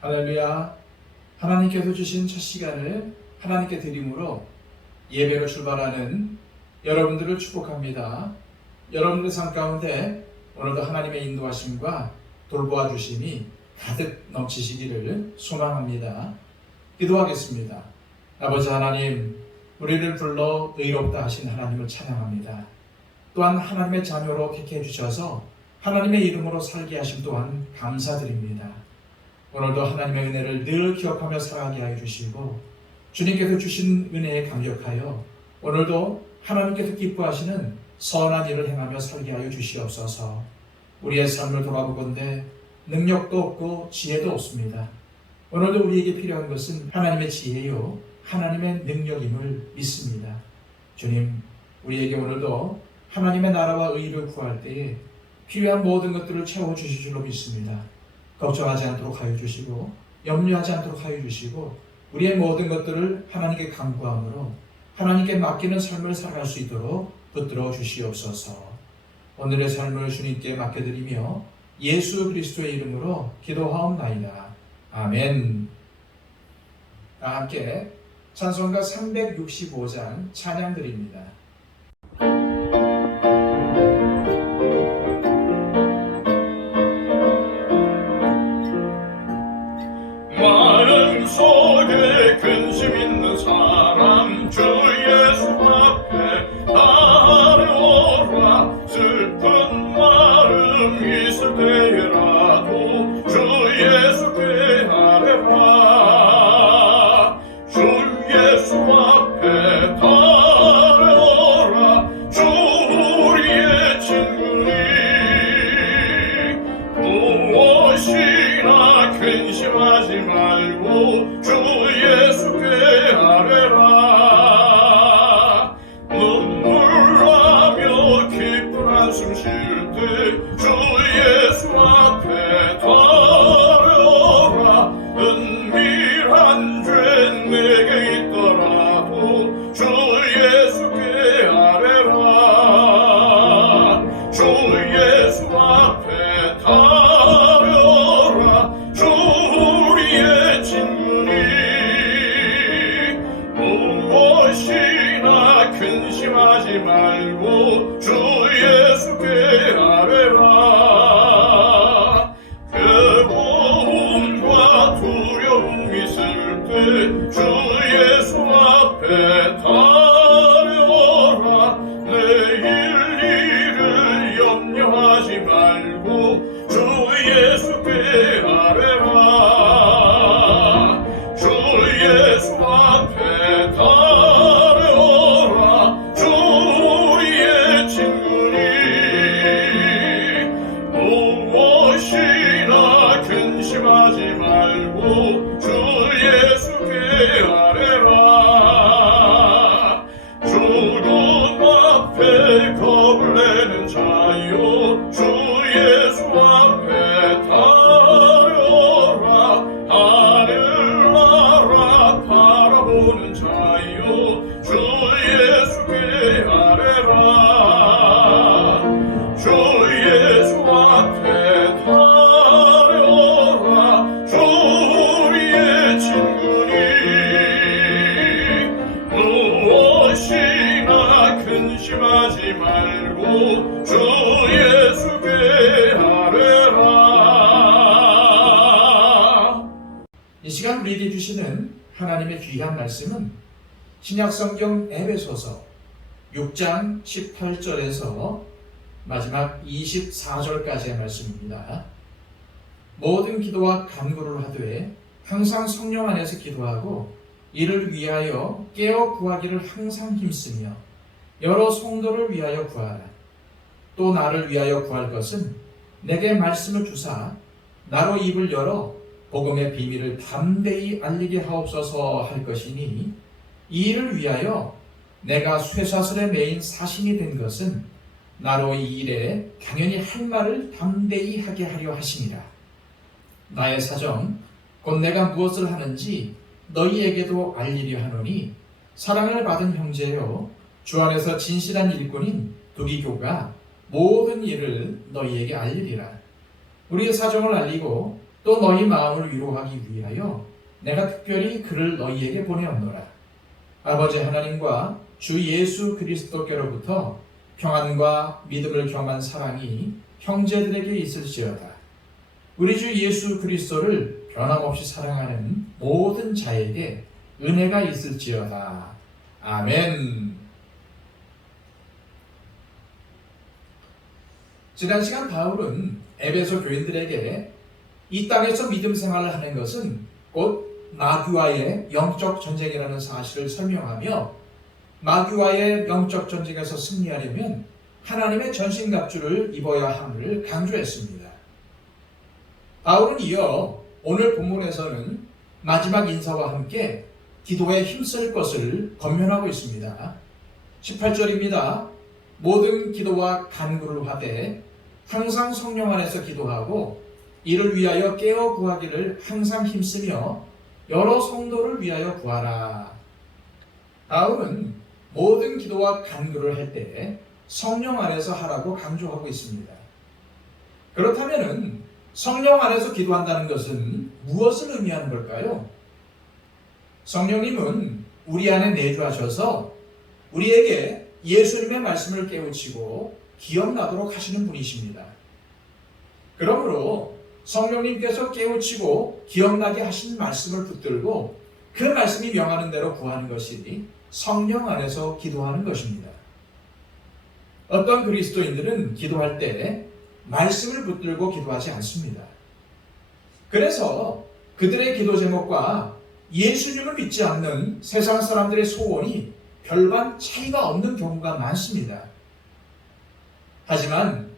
할렐루야. 하나님께서 주신 첫 시간을 하나님께 드림으로 예배로 출발하는 여러분들을 축복합니다. 여러분들의 삶 가운데 오늘도 하나님의 인도하심과 돌보아 주심이 가득 넘치시기를 소망합니다. 기도하겠습니다. 아버지 하나님, 우리를 불러 의롭다 하신 하나님을 찬양합니다. 또한 하나님의 자녀로 택해 주셔서 하나님의 이름으로 살게 하심 또한 감사드립니다. 오늘도 하나님의 은혜를 늘 기억하며 살아가게 하여 주시고, 주님께서 주신 은혜에 감격하여 오늘도 하나님께서 기뻐하시는 선한 일을 행하며 살게 하여 주시옵소서. 우리의 삶을 돌아보건대 능력도 없고 지혜도 없습니다. 오늘도 우리에게 필요한 것은 하나님의 지혜요 하나님의 능력임을 믿습니다. 주님, 우리에게 오늘도 하나님의 나라와 의를 구할 때에 필요한 모든 것들을 채워주실 줄로 믿습니다. 걱정하지 않도록 하여 주시고 염려하지 않도록 하여 주시고, 우리의 모든 것들을 하나님께 간구함으로 하나님께 맡기는 삶을 살아갈 수 있도록 붙들어 주시옵소서. 오늘의 삶을 주님께 맡겨드리며 예수 그리스도의 이름으로 기도하옵나이다. 아멘. 다 함께 찬송가 365장 찬양드립니다. 마음속에 근심 있는 사람 주 예수 앞에 따라오라. 슬픈 마음 있을 때라도 주 예수께 아뢰라. 주 예수 앞에 따라오라. 주 우리의 친구니 무엇이나 근심하지 말고 주 예수께 아뢰라. 눈물나며 기쁜 한숨 쉴 때 주 예수 앞에 따라오라. 은밀한 죄 내게 있더라도 주 예수께 아뢰라. 주 예수 앞에 따라오라. 주 우리의 친구니 무엇이나 근심하지 말고 주 예수께 아뢰라. 괴로움과 두려움 있을 때 주 예수 앞에 따라오라. 내일 일을 염려하지 말고 주 예수께 아뢰라. 주 예수 앞에 따라오라. 주 우리의 친구니 무엇이나 근심하지 말고 주 예수께 아뢰라. 죽음 앞에 겁을 내는 자요 주 예수 앞에 따라오라. 하늘 나라 바라보는 자요 주 예수께 아뢰라. 주 예수 앞에 따라오라. 주 우리의 친구니 무엇이나 근심하지 말고 주 예수께 아뢰라. 이 시간 우리에게 주시는 하나님의 귀한 말씀은 신약성경 에베소서 6장 18절에서 마지막 24절까지의 말씀입니다. 모든 기도와 간구를 하되 항상 성령 안에서 기도하고 이를 위하여 깨어 구하기를 항상 힘쓰며 여러 성도를 위하여 구하라. 또 나를 위하여 구할 것은 내게 말씀을 주사 나로 입을 열어 복음의 비밀을 담대히 알리게 하옵소서 할 것이니, 이 일을 위하여 내가 쇠사슬에 매인 사신이 된 것은 나로 이 일에 당연히 할 말을 담대히 하게 하려 하심이라. 나의 사정 곧 내가 무엇을 하는지 너희에게도 알리려 하노니, 사랑을 받은 형제요 주 안에서 진실한 일꾼인 두기교가 모든 일을 너희에게 알리리라. 우리의 사정을 알리고 또 너희 마음을 위로하기 위하여 내가 특별히 그를 너희에게 보내었노라. 아버지 하나님과 주 예수 그리스도께로부터 평안과 믿음을 겸한 사랑이 형제들에게 있을지어다. 우리 주 예수 그리스도를 변함없이 사랑하는 모든 자에게 은혜가 있을지어다. 아멘. 지난 시간 바울은 에베소 교인들에게 이 땅에서 믿음 생활을 하는 것은 곧 마귀와의 영적 전쟁이라는 사실을 설명하며 마귀와의 영적 전쟁에서 승리하려면 하나님의 전신갑주를 입어야 함을 강조했습니다. 바울은 이어 오늘 본문에서는 마지막 인사와 함께 기도에 힘쓸 것을 권면하고 있습니다. 18절입니다. 모든 기도와 간구를 하되 항상 성령 안에서 기도하고 이를 위하여 깨어 구하기를 항상 힘쓰며 여러 성도를 위하여 구하라. 바울은 모든 기도와 간구를 할 때 성령 안에서 하라고 강조하고 있습니다. 그렇다면 성령 안에서 기도한다는 것은 무엇을 의미하는 걸까요? 성령님은 우리 안에 내주하셔서 우리에게 예수님의 말씀을 깨우치고 기억나도록 하시는 분이십니다. 그러므로 성령님께서 깨우치고 기억나게 하신 말씀을 붙들고 그 말씀이 명하는 대로 구하는 것이 성령 안에서 기도하는 것입니다. 어떤 그리스도인들은 기도할 때 말씀을 붙들고 기도하지 않습니다. 그래서 그들의 기도 제목과 예수님을 믿지 않는 세상 사람들의 소원이 별반 차이가 없는 경우가 많습니다. 하지만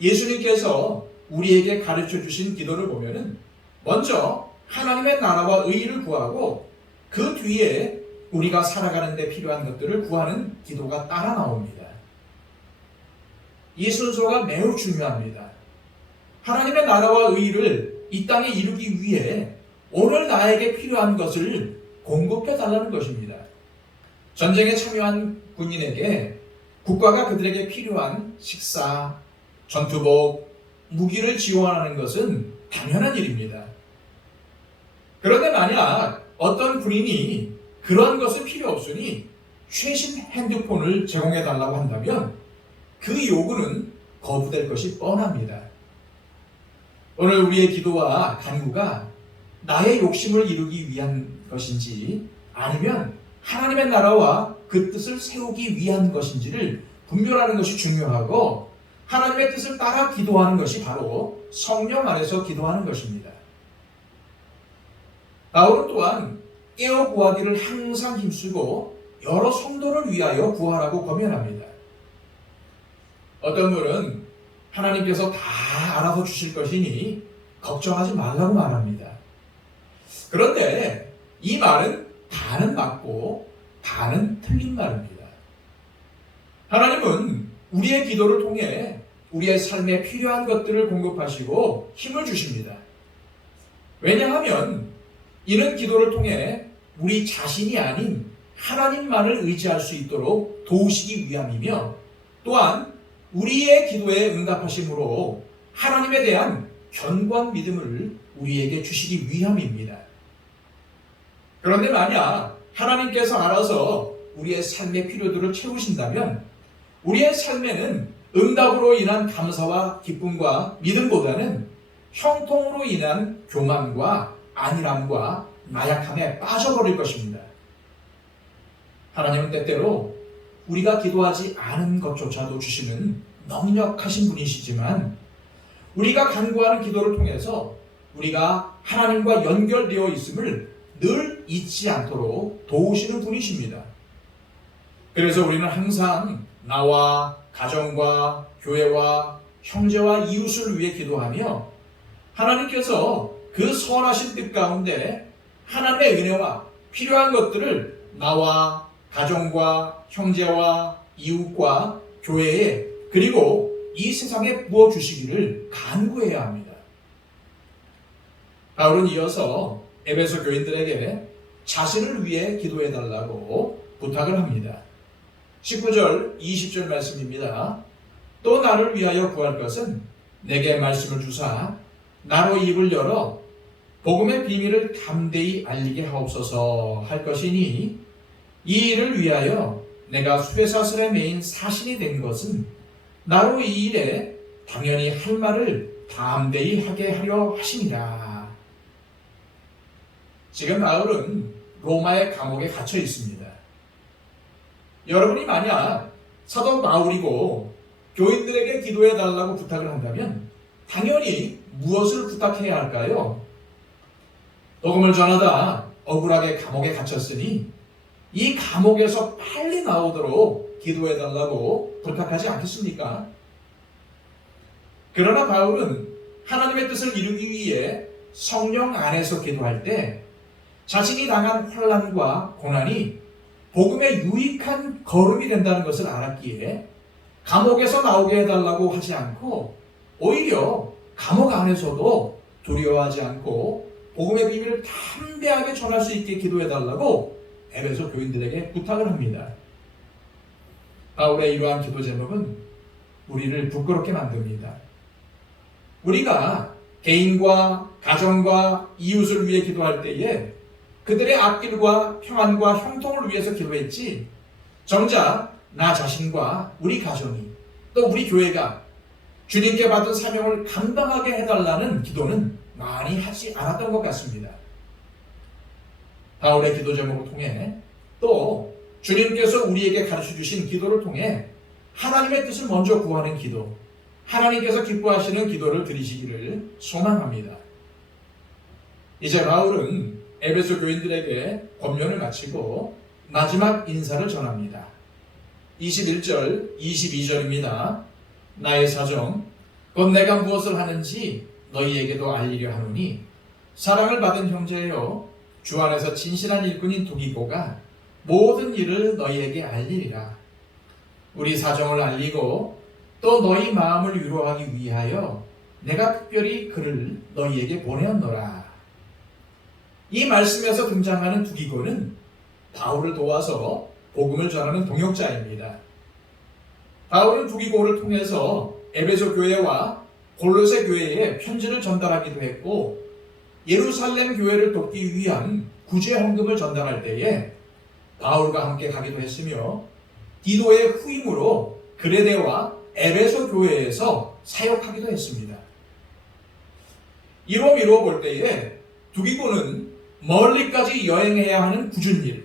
예수님께서 우리에게 가르쳐 주신 기도를 보면은 먼저 하나님의 나라와 의의를 구하고 그 뒤에 우리가 살아가는 데 필요한 것들을 구하는 기도가 따라 나옵니다. 이 순서가 매우 중요합니다. 하나님의 나라와 의의를 이 땅에 이루기 위해 오늘 나에게 필요한 것을 공급해 달라는 것입니다. 전쟁에 참여한 군인에게 국가가 그들에게 필요한 식사, 전투복, 무기를 지원하는 것은 당연한 일입니다. 그런데 만약 어떤 군인이 그러한 것은 필요 없으니 최신 핸드폰을 제공해 달라고 한다면 그 요구는 거부될 것이 뻔합니다. 오늘 우리의 기도와 간구가 나의 욕심을 이루기 위한 것인지 아니면 하나님의 나라와 그 뜻을 세우기 위한 것인지를 분별하는 것이 중요하고 하나님의 뜻을 따라 기도하는 것이 바로 성령 안에서 기도하는 것입니다. 바울은 또한 깨어 구하기를 항상 힘쓰고 여러 성도를 위하여 구하라고 권면합니다. 어떤 분은 하나님께서 다 알아서 주실 것이니 걱정하지 말라고 말합니다. 그런데 이 말은 다는 맞고 다는 틀린 말입니다. 하나님은 우리의 기도를 통해 우리의 삶에 필요한 것들을 공급하시고 힘을 주십니다. 왜냐하면 이는 기도를 통해 우리 자신이 아닌 하나님만을 의지할 수 있도록 도우시기 위함이며 또한 우리의 기도에 응답하심으로 하나님에 대한 견고한 믿음을 우리에게 주시기 위함입니다. 그런데 만약 하나님께서 알아서 우리의 삶의 필요들을 채우신다면 우리의 삶에는 응답으로 인한 감사와 기쁨과 믿음보다는 형통으로 인한 교만과 안일함과 나약함에 빠져버릴 것입니다. 하나님은 때때로 우리가 기도하지 않은 것조차도 주시는 넉넉하신 분이시지만 우리가 간구하는 기도를 통해서 우리가 하나님과 연결되어 있음을 늘 잊지 않도록 도우시는 분이십니다. 그래서 우리는 항상 나와 가정과 교회와 형제와 이웃을 위해 기도하며 하나님께서 그 선하신 뜻 가운데 하나님의 은혜와 필요한 것들을 나와 가정과 형제와 이웃과 교회에 그리고 이 세상에 부어주시기를 간구해야 합니다. 바울은 이어서 에베소 교인들에게 자신을 위해 기도해달라고 부탁을 합니다. 19절, 20절 말씀입니다. 또 나를 위하여 구할 것은 내게 말씀을 주사 나로 입을 열어 복음의 비밀을 담대히 알리게 하옵소서 할 것이니 이 일을 위하여 내가 쇠사슬에 매인 사신이 된 것은 나로 이 일에 당연히 할 말을 담대히 하게 하려 하심이라. 지금 바울은 로마의 감옥에 갇혀 있습니다. 여러분이 만약 사도 바울이고 교인들에게 기도해 달라고 부탁을 한다면 당연히 무엇을 부탁해야 할까요? 복음을 전하다 억울하게 감옥에 갇혔으니 이 감옥에서 빨리 나오도록 기도해 달라고 부탁하지 않겠습니까? 그러나 바울은 하나님의 뜻을 이루기 위해 성령 안에서 기도할 때 자신이 당한 혼란과 고난이 복음의 유익한 걸음이 된다는 것을 알았기에 감옥에서 나오게 해달라고 하지 않고 오히려 감옥 안에서도 두려워하지 않고 복음의 비밀을 담대하게 전할 수 있게 기도해달라고 에베소 교인들에게 부탁을 합니다. 바울의 이러한 기도 제목은 우리를 부끄럽게 만듭니다. 우리가 개인과 가정과 이웃을 위해 기도할 때에 그들의 앞길과 평안과 형통을 위해서 기도했지 정작 나 자신과 우리 가정이 또 우리 교회가 주님께 받은 사명을 감당하게 해달라는 기도는 많이 하지 않았던 것 같습니다. 바울의 기도 제목을 통해 또 주님께서 우리에게 가르쳐 주신 기도를 통해 하나님의 뜻을 먼저 구하는 기도, 하나님께서 기뻐하시는 기도를 드리시기를 소망합니다. 이제 바울은 에베소 교인들에게 권면을 마치고 마지막 인사를 전합니다. 21절, 22절입니다. 나의 사정, 곧 내가 무엇을 하는지 너희에게도 알리려 하노니 사랑을 받은 형제여 주 안에서 진실한 일꾼인 두기고가 모든 일을 너희에게 알리리라. 우리 사정을 알리고 또 너희 마음을 위로하기 위하여 내가 특별히 그를 너희에게 보내었노라. 이 말씀에서 등장하는 두기고는 바울을 도와서 복음을 전하는 동역자입니다. 바울은 두기고를 통해서 에베소 교회와 골로새 교회에 편지를 전달하기도 했고 예루살렘 교회를 돕기 위한 구제 헌금을 전달할 때에 바울과 함께 가기도 했으며 디도의 후임으로 그레데와 에베소 교회에서 사역하기도 했습니다. 이로 미루어 볼 때에 두기고는 멀리까지 여행해야 하는 굳은 일,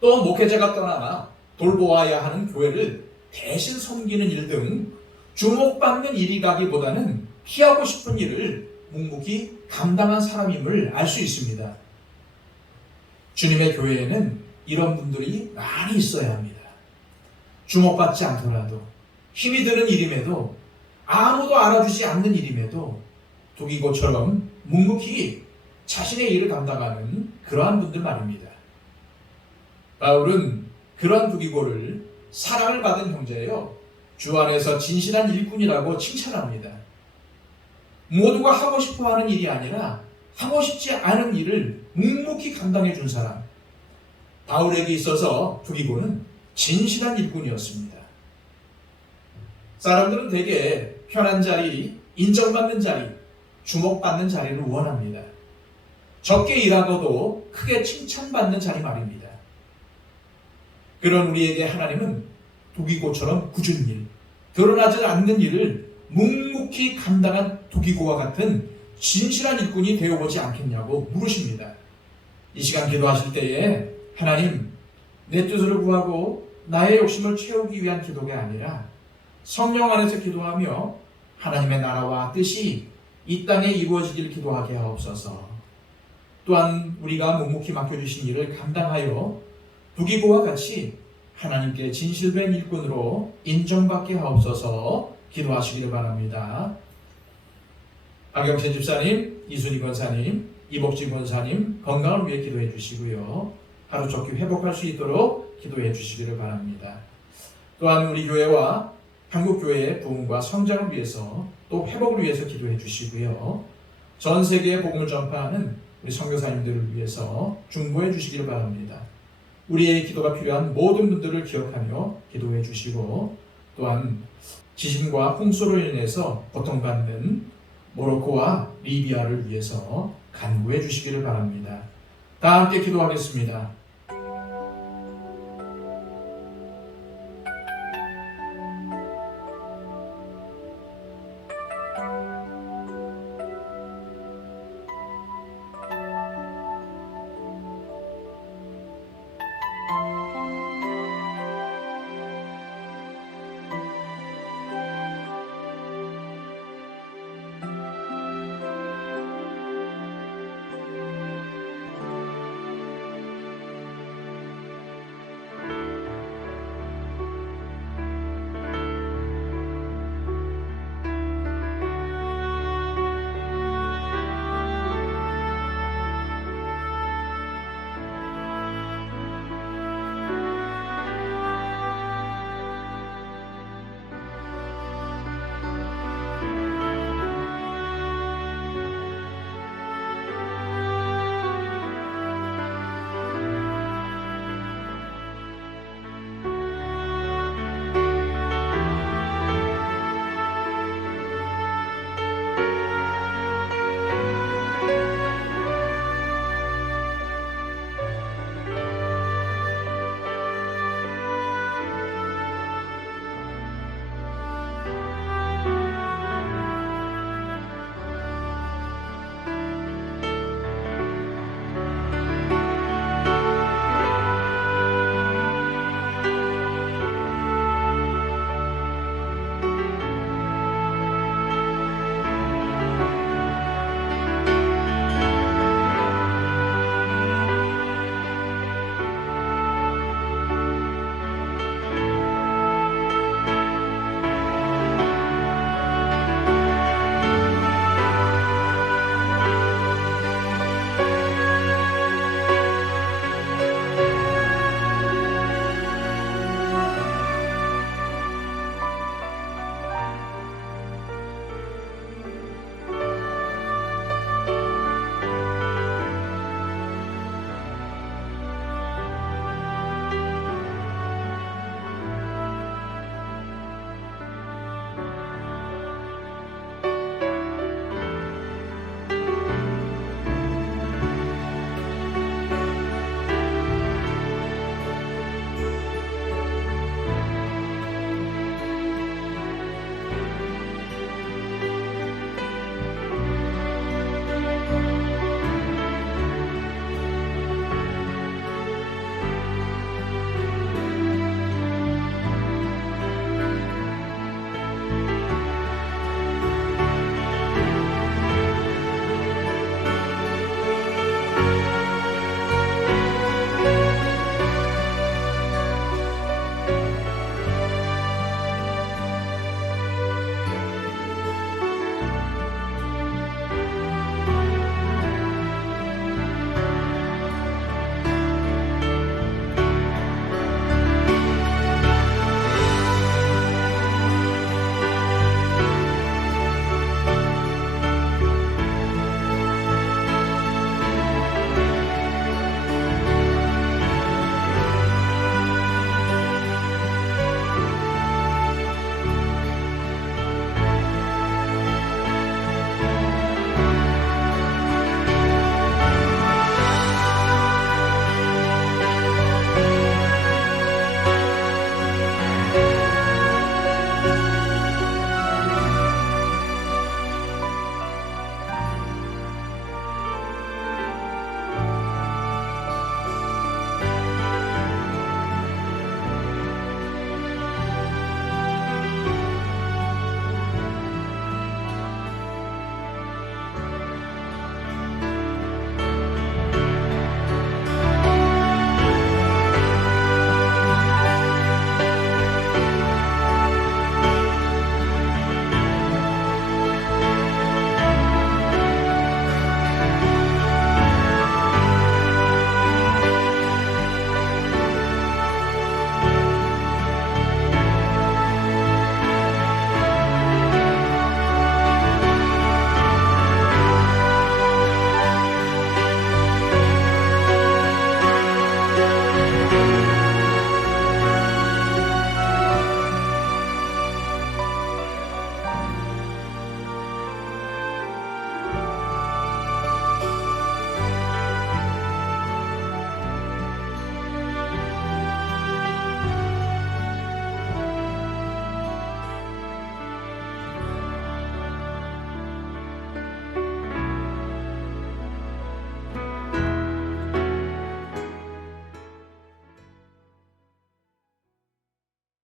또 목회자가 떠나 돌보아야 하는 교회를 대신 섬기는 일 등 주목받는 일이라기보다는 피하고 싶은 일을 묵묵히 감당한 사람임을 알 수 있습니다. 주님의 교회에는 이런 분들이 많이 있어야 합니다. 주목받지 않더라도 힘이 드는 일임에도 아무도 알아주지 않는 일임에도 두기고처럼 묵묵히 자신의 일을 감당하는 그러한 분들 말입니다. 바울은 그러한 두기고를 사랑을 받은 형제예요. 주 안에서 진실한 일꾼이라고 칭찬합니다. 모두가 하고 싶어하는 일이 아니라 하고 싶지 않은 일을 묵묵히 감당해 준 사람. 바울에게 있어서 두기고는 진실한 일꾼이었습니다. 사람들은 대개 편한 자리, 인정받는 자리, 주목받는 자리를 원합니다. 적게 일하고도 크게 칭찬받는 자리 말입니다. 그런 우리에게 하나님은 두기고처럼 굳은 일, 드러나지 않는 일을 묵묵히 감당한 두기고와 같은 진실한 일꾼이 되어보지 않겠냐고 물으십니다. 이 시간 기도하실 때에 하나님, 내 뜻을 구하고 나의 욕심을 채우기 위한 기도가 아니라 성령 안에서 기도하며 하나님의 나라와 뜻이 이 땅에 이루어지길 기도하게 하옵소서. 또한 우리가 묵묵히 맡겨주신 일을 감당하여 두기고와 같이 하나님께 진실된 일꾼으로 인정받게 하옵소서 기도하시기를 바랍니다. 박영신 집사님, 이순희 권사님, 이복지 권사님 건강을 위해 기도해 주시고요. 하루 좋게 회복할 수 있도록 기도해 주시기를 바랍니다. 또한 우리 교회와 한국교회의 부흥과 성장을 위해서 또 회복을 위해서 기도해 주시고요. 전 세계에 복음을 전파하는 우리 선교사님들을 위해서 중보해 주시기를 바랍니다. 우리의 기도가 필요한 모든 분들을 기억하며 기도해 주시고 또한 지진과 홍수로 인해서 고통받는 모로코와 리비아를 위해서 간구해 주시기를 바랍니다. 다 함께 기도하겠습니다.